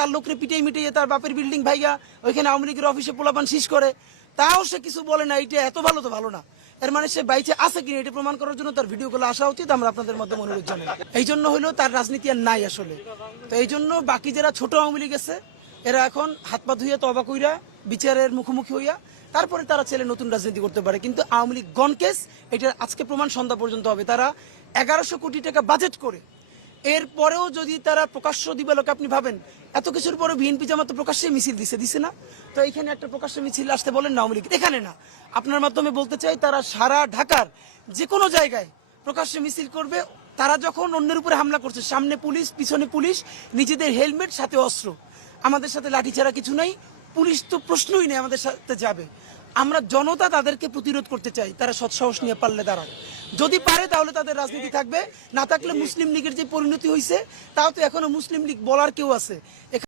তার লোকরে পিটিয়ে মিটিয়ে তার বাপের বিল্ডিং ভাইয়া ওইখানে আওয়ামী লীগের অফিসে পোলাপান শীষ করে, তাও সে কিছু বলে না। এটা এত ভালো তো ভালো না, এর মানে সে বাইচে আছে কিনা এটা প্রমাণ করার জন্য তার ভিডিওগুলো আসা উচিত। আমরা আপনাদের মাধ্যমে অনুরোধ জানাই। এই জন্য হলো তার রাজনীতি আর নাই আসলে। তো এই জন্য বাকি যারা ছোট আওয়ামী লীগ আছে এরা এখন হাত পা ধুইয়া তবা কইরা বিচারের মুখোমুখি হইয়া তারপরে তারা ছেলে নতুন রাজনীতি করতে পারে। কিন্তু আওয়ামী লীগ গণ কেস এটার আজকে প্রমাণ সন্ধ্যা পর্যন্ত হবে। তারা 1100 কোটি টাকা বাজেট করে এরপরেও যদি তারা প্রকাশ্য দিবে, লোক আপনি ভাবেন এত কিছুর পরে বিএনপি জামাত তো প্রকাশ্যে মিছিল দিছে না? তো এইখানে একটা প্রকাশ্য মিছিল আসতে বলেন না আওয়ামী লীগ, এখানে না। আপনার মাধ্যমে বলতে চাই তারা সারা ঢাকার যে কোনো জায়গায় প্রকাশ্যে মিছিল করবে। তারা যখন অন্যের উপরে হামলা করছে, সামনে পুলিশ পিছনে পুলিশ, নিজেদের হেলমেট সাথে অস্ত্র, আমাদের সাথে লাঠি ছাড়া কিছু নাই, পুলিশ তো প্রশ্নই নেই আমাদের সাথে যাবে। আমরা জনতা তাদেরকে প্রতিরোধ করতে চাই, তারা সৎসাহস নিয়ে পারলে দাঁড়ায়। যদি পারে তাহলে তাদের রাজনীতি থাকবে, না থাকলে মুসলিম লীগের যে পরিণতি হয়েছে তাও তো এখনো মুসলিম লীগ বলার কেউ আছে।